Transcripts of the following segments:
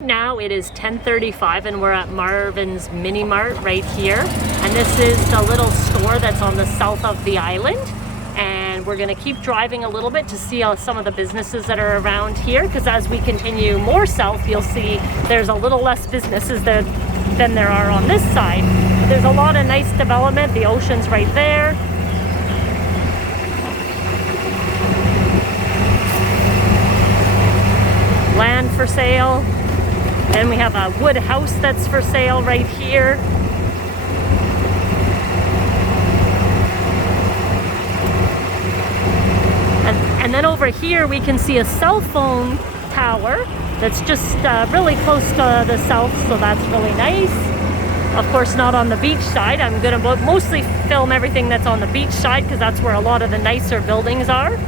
Now it is 10:35 and we're at Marvin's Mini Mart right here, and this is the little store that's on the south of the island, and we're going to keep driving a little bit to see some of the businesses that are around here, because as we continue more south you'll see there's a little less businesses than there are on this side. But there's a lot of nice development. The ocean's right there. Land for sale. Then we have a wood house that's for sale right here. And then over here we can see a cell phone tower that's just really close to the south, so that's really nice. Of course, not on the beach side. I'm going to mostly film everything that's on the beach side because that's where a lot of the nicer buildings are.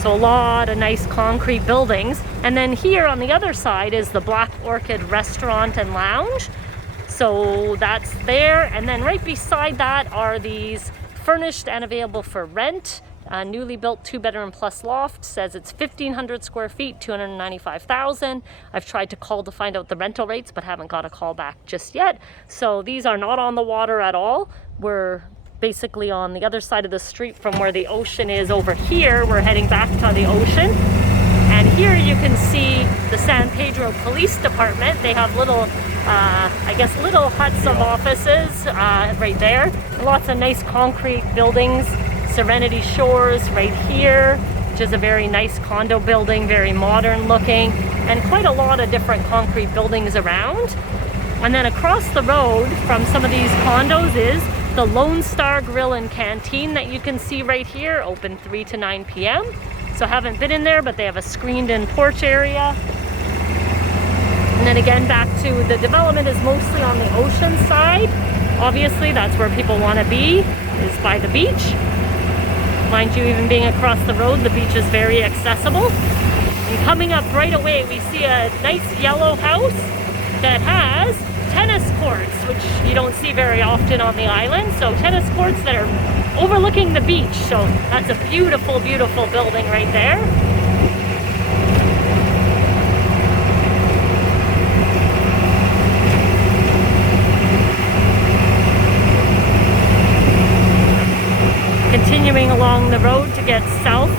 So a lot of nice concrete buildings. And then here on the other side is the Black Orchid Restaurant and Lounge. So that's there. And then right beside that are these furnished and available for rent. A newly built 2-bedroom plus loft, says it's 1,500 square feet, $295,000. I've tried to call to find out the rental rates, but haven't got a call back just yet. So these are not on the water at all. We're basically on the other side of the street from where the ocean is over here. We're heading back to the ocean. And here you can see the San Pedro Police Department. They have little, I guess, little huts of offices right there. Lots of nice concrete buildings. Serenity Shores right here, which is a very nice condo building, very modern looking, and quite a lot of different concrete buildings around. And then across the road from some of these condos is the Lone Star Grill and Canteen that you can see right here, open 3 to 9 p.m. So haven't been in there, but they have a screened-in porch area. And then again, back to the development is mostly on the ocean side. Obviously, that's where people want to be, is by the beach. Mind you, even being across the road, the beach is very accessible. And coming up right away, we see a nice yellow house that has tennis courts, which you don't see very often on the island. So tennis courts that are overlooking the beach. So that's a beautiful, beautiful building right there. Continuing along the road to get south.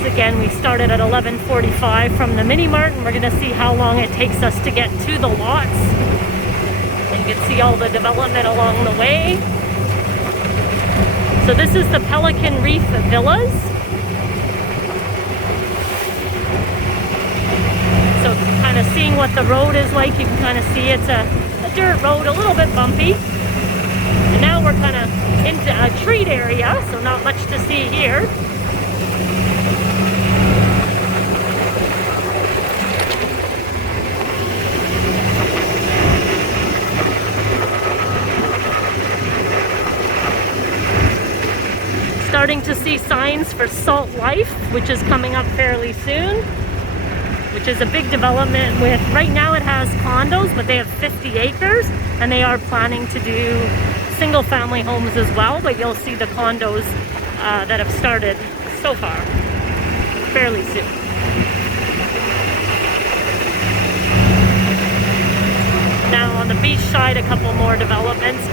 So again, we started at 11:45 from the mini mart, and we're going to see how long it takes us to get to the lots. And you can see all the development along the way. So this is the Pelican Reef Villas. So kind of seeing what the road is like, you can kind of see it's a dirt road, a little bit bumpy. And now we're kind of into a treat area, so not much to see here. Starting to see signs for Salt Life, which is coming up fairly soon, which is a big development with, right now it has condos, but they have 50 acres, and they are planning to do single family homes as well, but you'll see the condos that have started so far fairly soon. Now on the beach side, a couple more developments.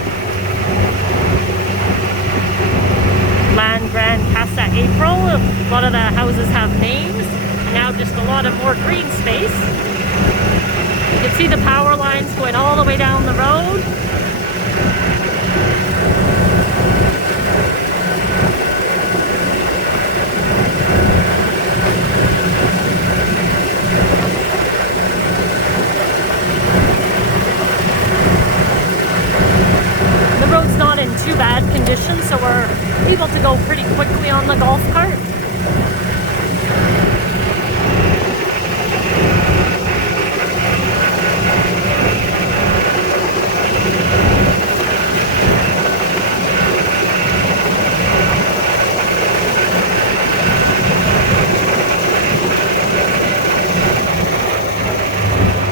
Land Grand Casa April, a lot of the houses have names, and now just a lot of more green space. You can see the power lines going all the way down the road. Not in too bad condition, so we're able to go pretty quickly on the golf cart.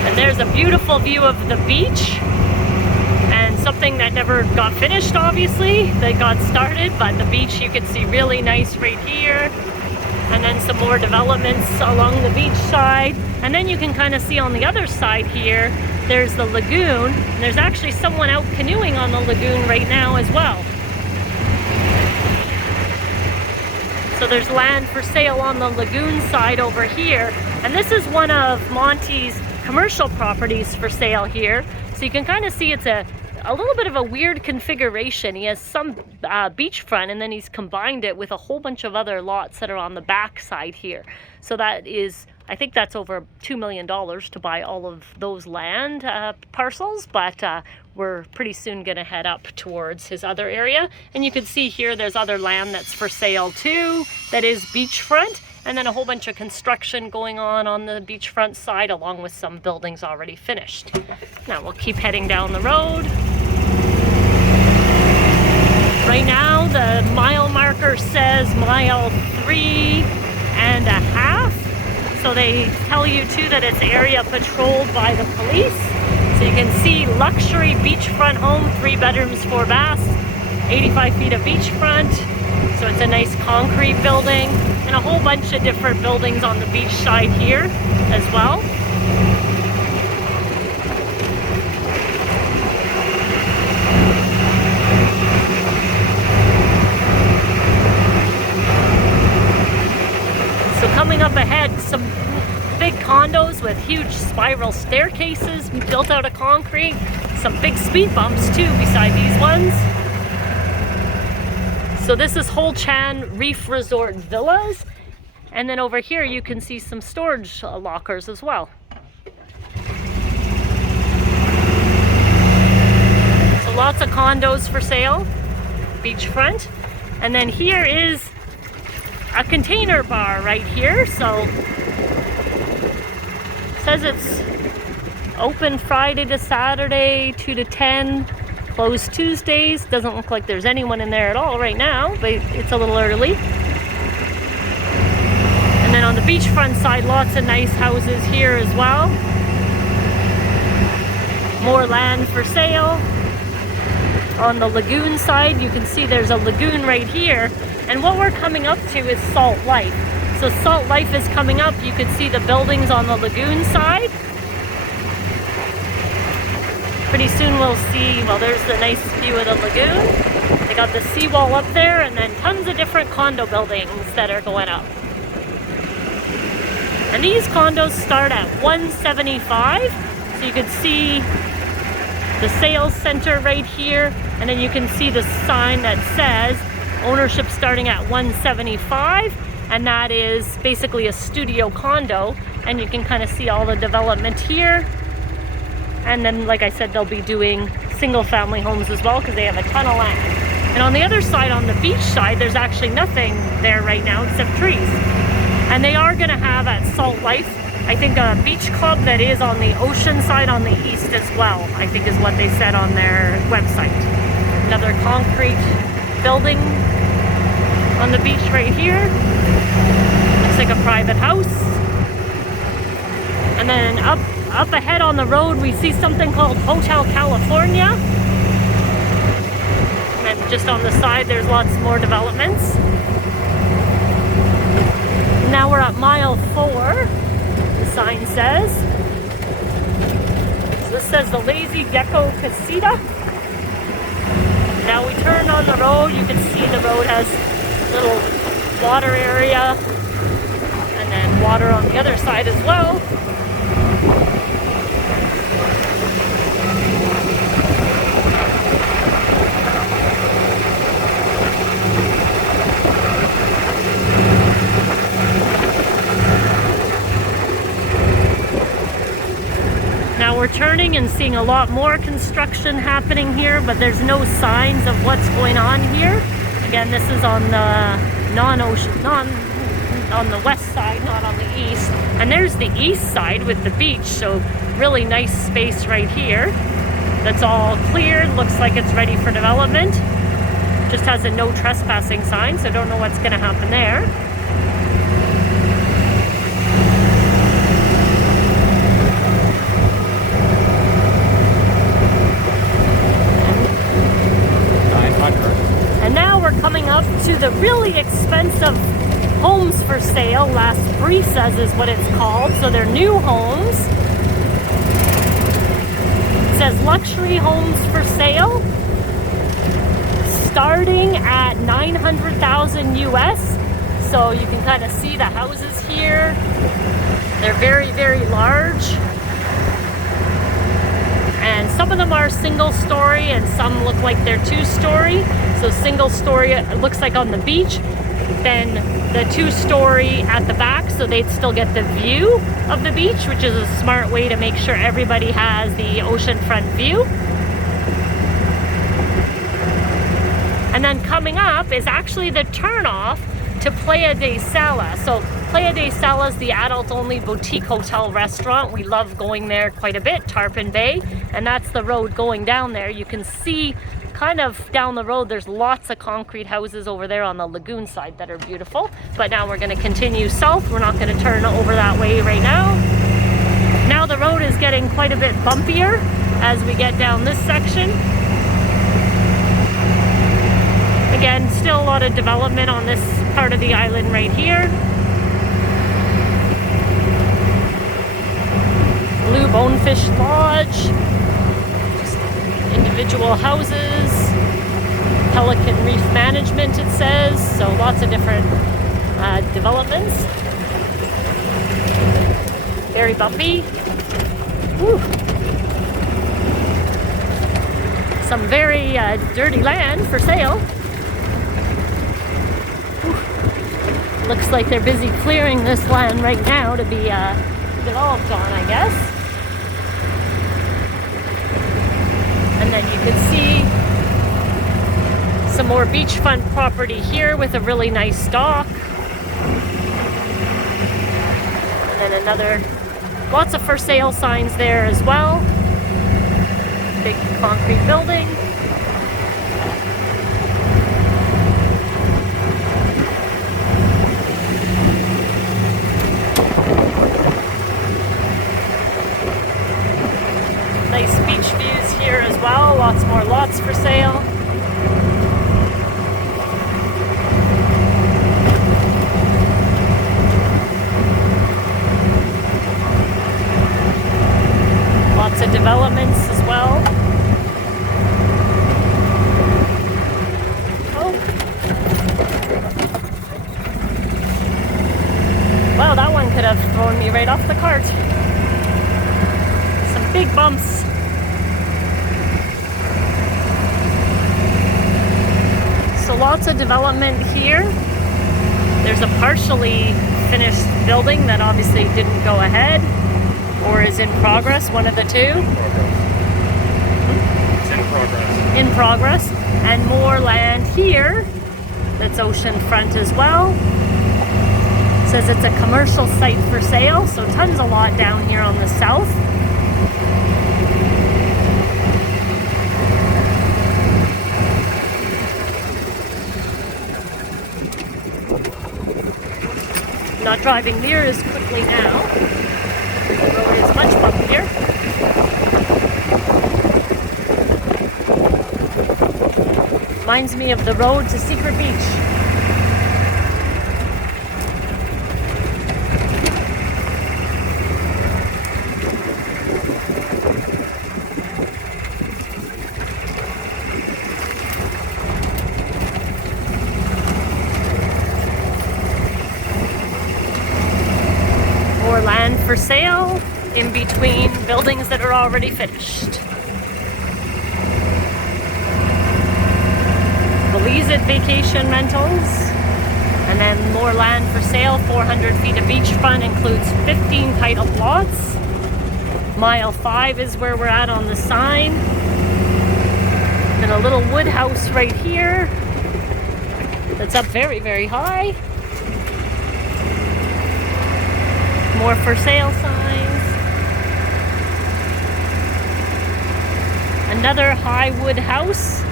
And there's a beautiful view of the beach. Something that never got finished, obviously. They got started, but the beach you can see really nice right here. And then some more developments along the beach side. And then you can kind of see on the other side here, there's the lagoon. And there's actually someone out canoeing on the lagoon right now as well. So there's land for sale on the lagoon side over here. And this is one of Monty's commercial properties for sale here. So you can kind of see it's a little bit of a weird configuration. He has some beachfront, and then he's combined it with a whole bunch of other lots that are on the back side here. So that is, I think that's over $2 million to buy all of those land parcels, but we're pretty soon gonna head up towards his other area. And you can see here there's other land that's for sale too, that is beachfront, and then a whole bunch of construction going on the beachfront side, along with some buildings already finished. Now we'll keep heading down the road. Right now, the mile marker says mile 3.5. So they tell you too that it's area patrolled by the police. So you can see luxury beachfront home, 3 bedrooms, 4 baths, 85 feet of beachfront. So it's a nice concrete building, and a whole bunch of different buildings on the beach side here as well. So coming up ahead, some big condos with huge spiral staircases built out of concrete. Some big speed bumps too beside these ones. So this is Ho Chan Reef Resort Villas. And then over here you can see some storage lockers as well. So lots of condos for sale, beachfront. And then here is a container bar right here. So it says it's open Friday to Saturday, 2 to 10. Closed Tuesdays. Doesn't look like there's anyone in there at all right now, but it's a little early. And then on the beachfront side, lots of nice houses here as well. More land for sale. On the lagoon side, you can see there's a lagoon right here. And what we're coming up to is Salt Life. So Salt Life is coming up. You can see the buildings on the lagoon side. Pretty soon we'll see, well, there's the nice view of the lagoon. They got the seawall up there, and then tons of different condo buildings that are going up. And these condos start at $175. So you can see the sales center right here, and then you can see the sign that says ownership starting at $175, and that is basically a studio condo. And you can kind of see all the development here. And then, like I said, they'll be doing single family homes as well because they have a ton of land. And on the other side, on the beach side, there's actually nothing there right now except trees. And they are gonna have at Salt Life, I think, a beach club that is on the ocean side on the east as well, I think is what they said on their website. Another concrete building on the beach right here. Looks like a private house. And then up ahead on the road, we see something called Hotel California. And then just on the side, there's lots more developments. Now we're at mile 4, the sign says. So this says the Lazy Gecko Casita. Now we turn on the road, you can see the road has a little water area, and then water on the other side as well. Now we're turning and seeing a lot more construction happening here, but there's no signs of what's going on here. Again, this is on the on the west side, not on the east. And there's the east side with the beach, so really nice space right here. That's all cleared, looks like it's ready for development. Just has a no trespassing sign, so don't know what's gonna happen there. And now we're coming up to the really expensive homes for sale last spring. Ambrisas is what it's called. So they're new homes. It says luxury homes for sale, starting at 900,000 US. So you can kind of see the houses here. They're very, very large. And some of them are single story and some look like they're two-story. So single story, it looks like on the beach. Then the two-story at the back, so they'd still get the view of the beach, which is a smart way to make sure everybody has the oceanfront view. And then coming up is actually the turnoff to Playa de Sala. So Playa de Sala is the adult-only boutique hotel restaurant. We love going there quite a bit, Tarpon Bay, and that's the road going down there. You can see kind of down the road, there's lots of concrete houses over there on the lagoon side that are beautiful. But now we're going to continue south. We're not going to turn over that way right now. Now the road is getting quite a bit bumpier as we get down this section. Again, still a lot of development on this part of the island right here. Blue Bonefish Lodge, just individual houses, Pelican Reef Management it says, so lots of different developments. Very bumpy. Woo. Some very dirty land for sale. Woo. Looks like they're busy clearing this land right now to be developed on, I guess. And then you can see some more beachfront property here with a really nice dock. And then another, lots of for sale signs there as well. Big concrete building. Nice beach views here as well. Lots more lots for sale. Lots of developments as well. Oh. Wow, that one could have thrown me right off the cart. Some big bumps. So lots of development here. There's a partially finished building that obviously didn't go ahead or is in progress, one of the two. It's in progress. In progress. And more land here that's oceanfront as well. It says it's a commercial site for sale, so tons of lot down here on the south. Not driving near as quickly now. The road is much bumpier. Reminds me of the road to Secret Beach. More land for sale in between buildings that are already finished. Belize Vacation Rentals, and then more land for sale. 400 feet of beachfront includes 15 titled lots. Mile 5 is where we're at on the sign. And a little wood house right here that's up very, very high. More for sale signs. Another high wood house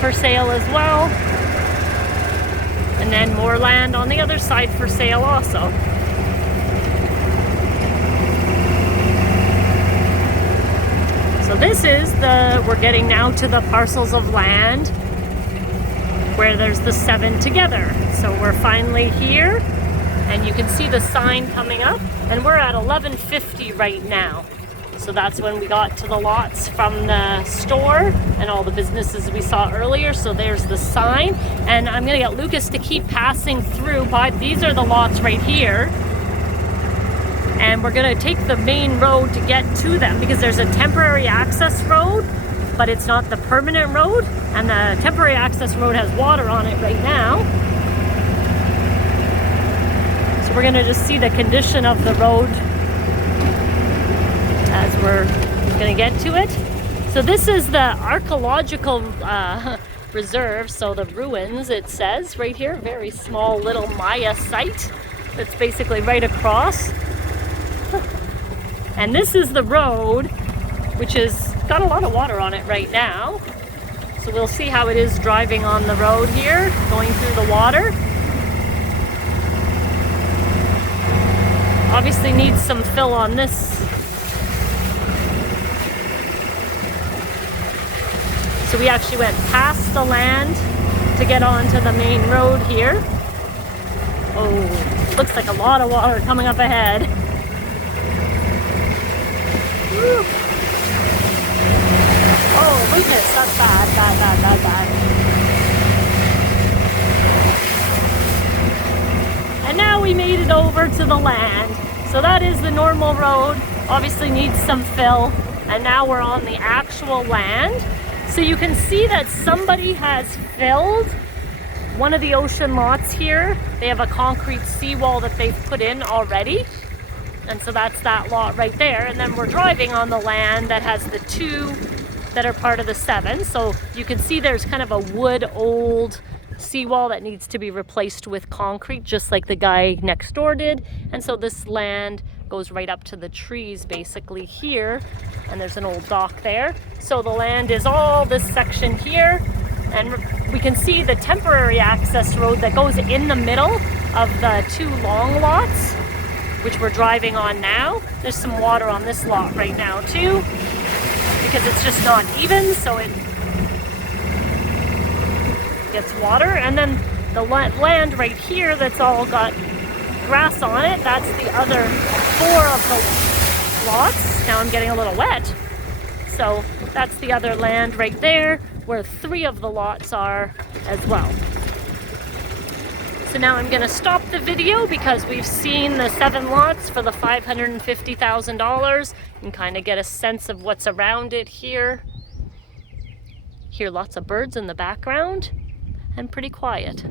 for sale as well. And then more land on the other side for sale also. So this is we're getting now to the parcels of land where there's the 7 together. So we're finally here. And you can see the sign coming up, and we're at 11:50 right now. So that's when we got to the lots from the store and all the businesses we saw earlier. So there's the sign, and I'm gonna get Lucas to keep passing through by, these are the lots right here. And we're gonna take the main road to get to them because there's a temporary access road, but it's not the permanent road. And the temporary access road has water on it right now. So we're gonna just see the condition of the road as we're gonna get to it. So this is the archaeological reserve, so the ruins, it says right here, very small little Maya site that's basically right across. And this is the road, which has got a lot of water on it right now. So we'll see how it is driving on the road here, going through the water. Obviously needs some fill on this. So we actually went past the land to get onto the main road here. Oh, looks like a lot of water coming up ahead. Woo. Oh, Lucas, that's bad. And now we made it over to the land. So that is the normal road, obviously needs some fill. And now we're on the actual land. So you can see that somebody has filled one of the ocean lots here. They have a concrete seawall that they've put in already. And so that's that lot right there. And then we're driving on the land that has the 2 that are part of the 7. So you can see there's kind of a wood old seawall that needs to be replaced with concrete, just like the guy next door did. And so this land goes right up to the trees basically here, and there's an old dock there. So the land is all this section here, and we can see the temporary access road that goes in the middle of the 2 long lots, which we're driving on now. There's some water on this lot right now too, because it's just not even, so it gets water. And then the land right here that's all got grass on it, that's the other 4 of the lots. Now I'm getting a little wet. So that's the other land right there where 3 of the lots are as well. So now I'm gonna stop the video because we've seen the 7 lots for the $550,000 and kind of get a sense of what's around it here. Hear lots of birds in the background and pretty quiet.